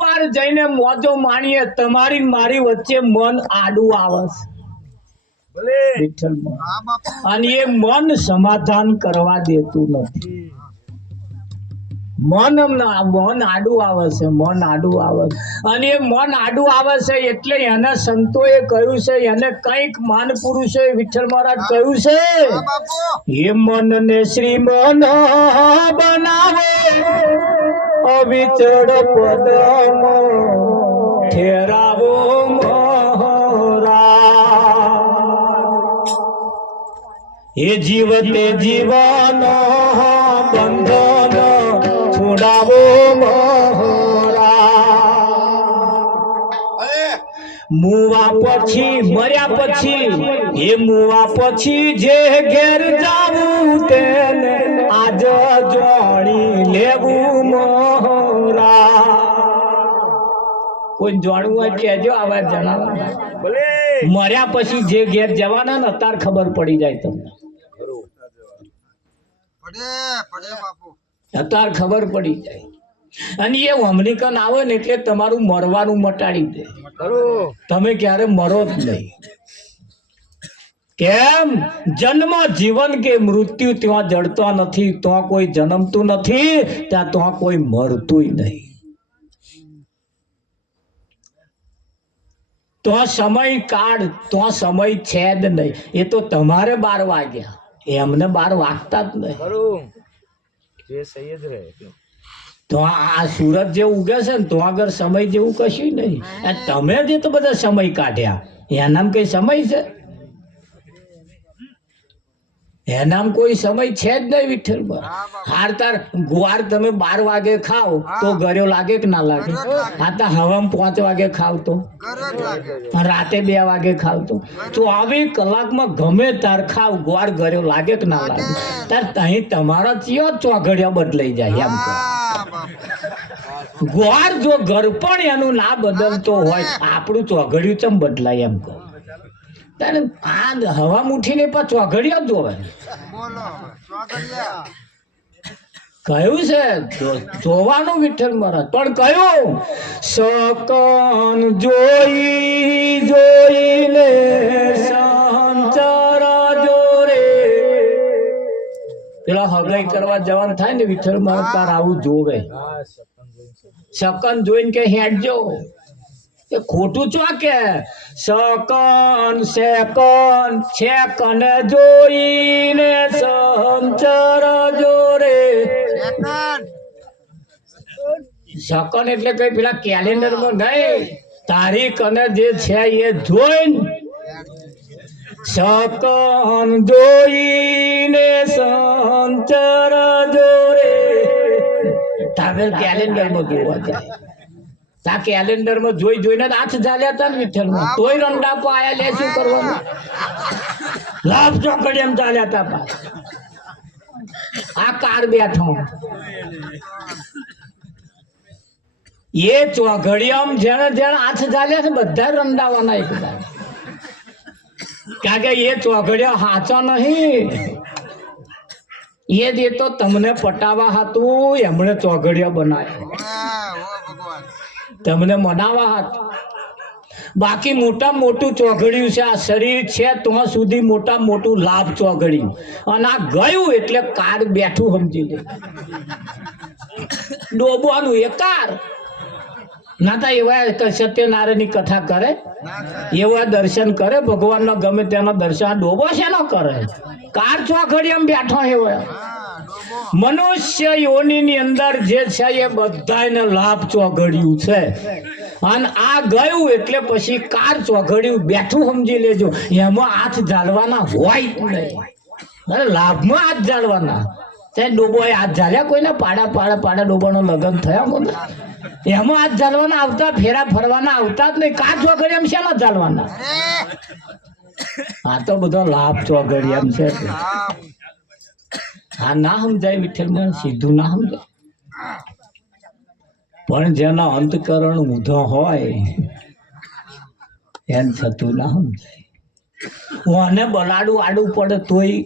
પાર જઈને મોજો માણીએ તમારી મારી વચ્ચે મન આડું આવે અને એ મન સમાધાન કરવા દેતું નથી. મન આડું આવે છે, મન આડું આવે અને એ મન આડું આવે છે એટલે એને સંતોએ કહ્યું છે, એને કઈક માન પુરુષોએ વિઠ્ઠલ મહારાજ કહ્યું છે, એ મનને શ્રી મન બનાવે અવિચળ પદમ ઠેરાવો એ જીવતે જીવન બંધન છોડાવો મુવા પછી મર્યા પછી એ મુવા પછી જે ઘેર જાવું તેને આજ જોડી લેવું મોહરા. કોઈ જાણવું હોય કેજો, આવા જણાવવા. મર્યા પછી જે ઘેર જવાના ને અત્યારે ખબર પડી જાય તમને, અત્યારે ખબર પડી જાય. અને એ અમેરિકન આવે ને એટલે તમારું મરવાનું મટાડી દે, તમે ક્યારે મરો જ નહીં. કેમ? જન્મ જીવન કે મૃત્યુ ત્યાં જડતા નથી, ત્યાં કોઈ જન્મતું નથી, ત્યાં કોઈ મરતું નહીં. તો સમય કાળ તો સમય છે જ નહીં. એ તો તમારે 12 વાગ્યા, એમને 12 વાગતા જ નહીં. તો આ સુરત જે ઉગે છે ને તો આગળ સમય જેવું કશું નહીં. તમે જે તો બધા સમય કાઢ્યા એનામ કઈ સમય છે? એનામ કોઈ સમય છે જ નહીં વિઠ્ઠલમાં. હારતાર ગુવાર તમે 12 વાગે ખાઓ તો ગળ્યો લાગે કે ના લાગે? હાતા હવામાં 5 વાગે ખાવ તો, રાતે 2 વાગે ખાવ તો 24 કલાકમાં ગમે તાર ખાવ ગુવાર ગળ્યો લાગે કે ના લાગે? તાર અહીં તમારા ચિયો ચોઘડિયા બદલાઈ જાય એમ કહો. ગુવાર જો ઘર પણ એનું ના બદલતો હોય, આપણું ચોઘડિયું ચમ બદલાય એમ કહો? હવા ઉઠીને પાછું ચોઘડિયા જોવે. કયું છે જોવાનું વિઠ્ઠલ મહારાજ, પણ કયું શકન જોઈ જોઈને સંચાર જોરે. પેલા હગાઈ કરવા જવાનું થાય ને વિઠ્ઠલ મહારાજ તાર આવું જોવે. શકન જોઈને કે હેડજો, એ ખોટું ચો કે શકન સેકન છેકન જોઈને સંચર જોરે. શકન એટલે કઈ પેલા કેલેન્ડર માં નહીં, તારીખ અને જે છે એ જોઈને શકન જોઈને સંચર જોરે. તારે કેલેન્ડર માં જોવા જાય. તા કેલેન્ડર માં જોઈ જોઈને હાથ ઝાલ્યા હતા ને વિઠ્ઠલ માં, તોય રંડાપો આયા લે. શું કરવાનું? લાભ ચોકડી એમ ચાલ્યા હતા. આ કાર બેઠો એ ચોઘડિયામ જેને જેને હાથ ઝાલ્યા છે બધા રંડાવાના એકદમ. કારણ કે એ ચોઘડિયા હાચા નહીં, એ જે તો તમને પટાવા હતું એમણે ચોઘડિયા બનાવ્યા, તમને મનાવા હાથ. બાકી મોટા મોટું ચોઘડિયું છે આ શરીર છે તો સુધી મોટા મોટું લાભ ચોઘડિયું, અને આ ગયું એટલે કાર બેઠું સમજી લે. ડોબવાનું એકાર ના તા એવા સત્યનારાયણ ની કથા કરે, એવા દર્શન કરે ભગવાન નો ગમે તેના દર્શન. ડોબો છે ન કરે, કાર ચોઘડિયામાં બેઠો એવા. મનુષ્ય યોનિની અંદર જે છે એ બધાને લાભ ચોઘડિયું છે, અને આ ગયું એટલે પછી કાર ચોઘડિયું બેઠું સમજી લેજો. એમાં હાથ ઝાલવાના હોય જ નહીં, લાભમાં હાથ ઝાલવાના. ત્યાં ડોબો હાથ ઝાલ્યા કોઈને? પાડા ડોબાનો લગ્ન થયા કોને? એમાં હાથ ઝાલવાના આવતા, ફેરા ફરવાના આવતા જ નહીં. કાર ચોઘડિયામાં શેના ઝાલવાના? આ તો બધો લાભ ચોઘડિયામ છે. હા ના સમજાય વિઠ્ઠલ, સીધું ના સમજાય. પણ જેના અંતકરણ ઊંધો હોય એમ થતું ના સમજાય. મને બલાડું આડું પડે તોય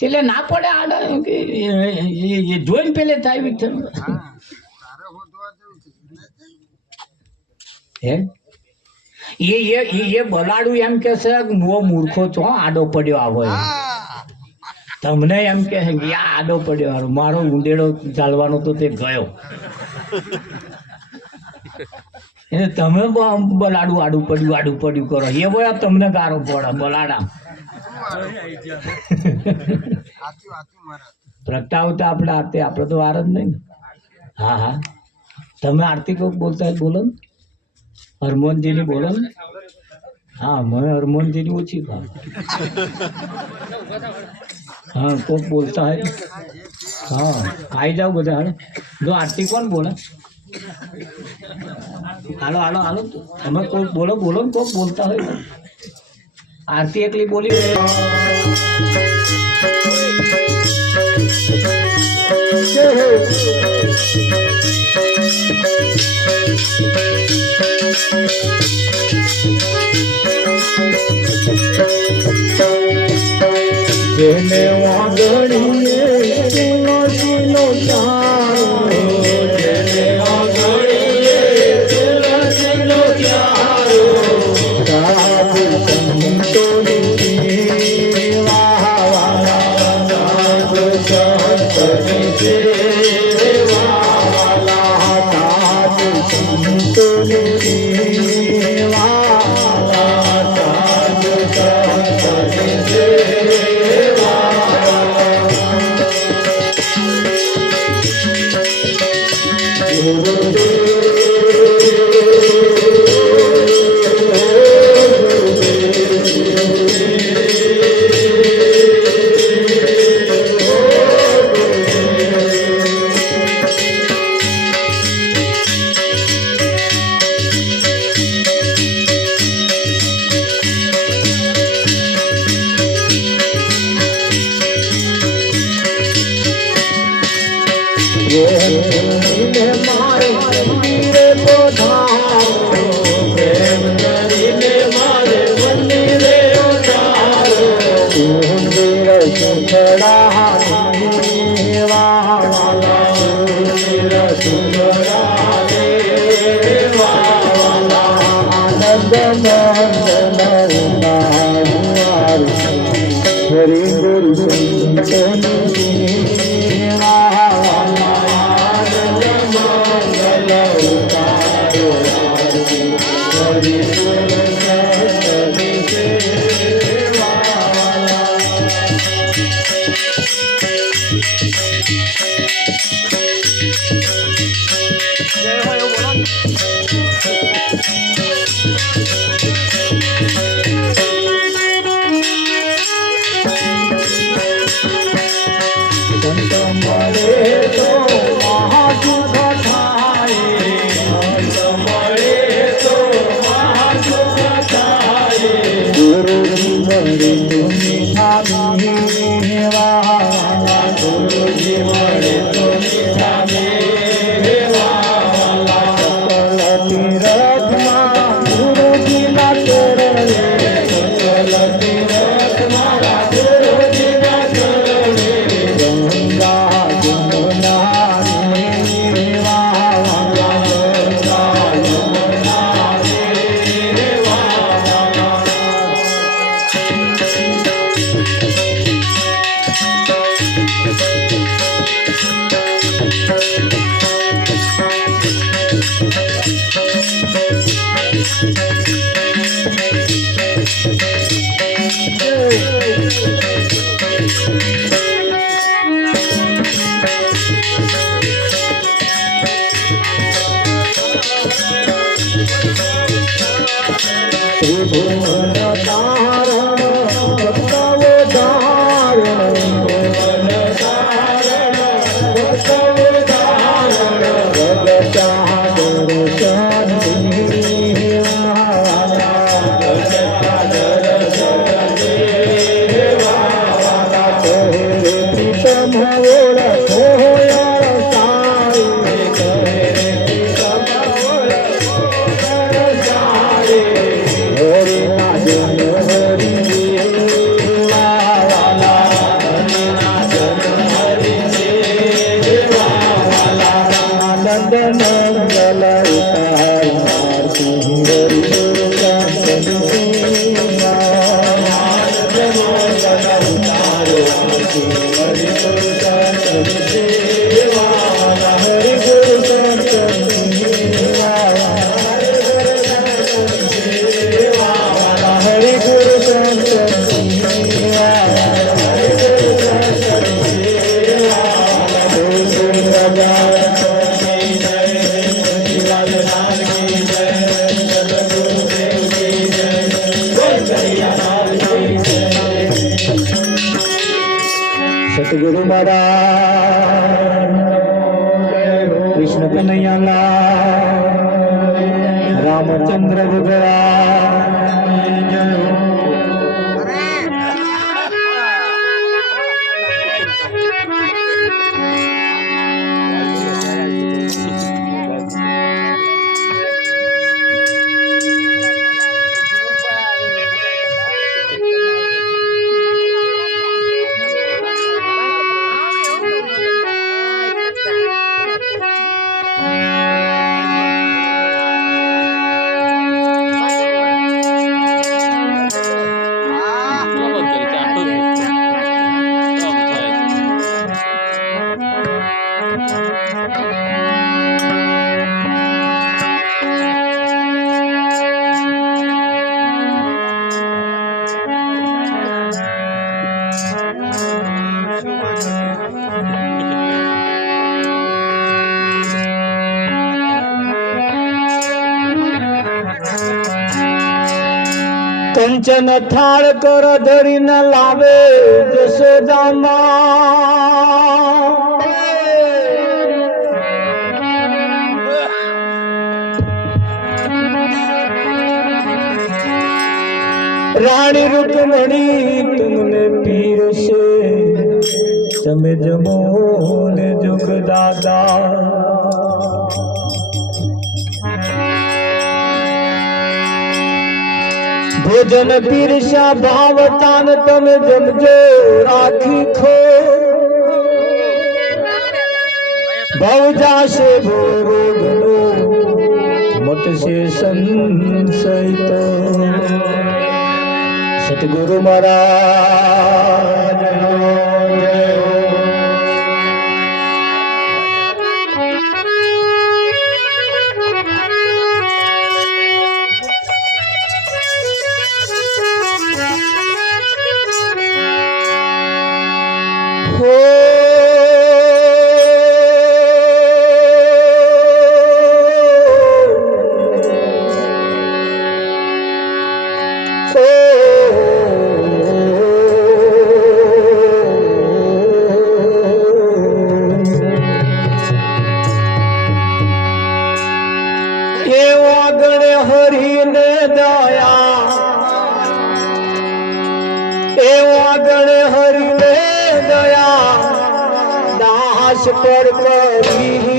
એટલે ના પડે આડા એમ કે એ જોઈને પેલે થાય વિઠ્ઠલ હે એ બલાડું એમ કે છે મો મૂર્ખો છો આડો પડ્યો આવો તમને એમ કે આ આડો પડ્યો મારો ઊંડેડો ચાલવાનો તો તે ગયો એને તમે બલાડું આડું પડ્યું કરો એ બોલા તમને ગારો પડે બલાડા પ્રગટાવતા આપણે આરતી આપણે તો વાર જ નહીં ને હા હા તમે આરતી કોક બોલતા બોલો ને હરમોહનજીની બોલો ને હા મને હરમોહનજીની ઓછી ભાવે હા કોક બોલતા હોય હા આવી જાઓ બધા હાલો જો આરતી કોણ બોલે હાલો હાલો હાલો તમે કોક બોલો ને કોક બોલતા હોય આરતી એકલી બોલી જેને વાગણીએ તુલસીનો ચારો જેને વાગણીએ તુલસીનો ચારો સાધુ સંતોની સેવાવાળા સાધુ સંતોની સેવાવાળા સાધુ સંતોની સેવાવાળા સાધુ સંતોની Hare મંગલ સતગુરુ મહારાજ કૃષ્ણ કનૈયાલાલ રામચંદ્ર ભગવાન કંચન થાળ કર ધરીને લાવે જશોદામાં રાણી રૂકમણી તમને પીરસે તમે જમો ને જુગ દાદા ભોજન પીરસા ભાવતાન તમે જમજો રાખી ખો ભવ જાશે ભોરોગનો મટશે સંશય સતગુરુ મહારાજ હરીને દયા દાસ પર કરી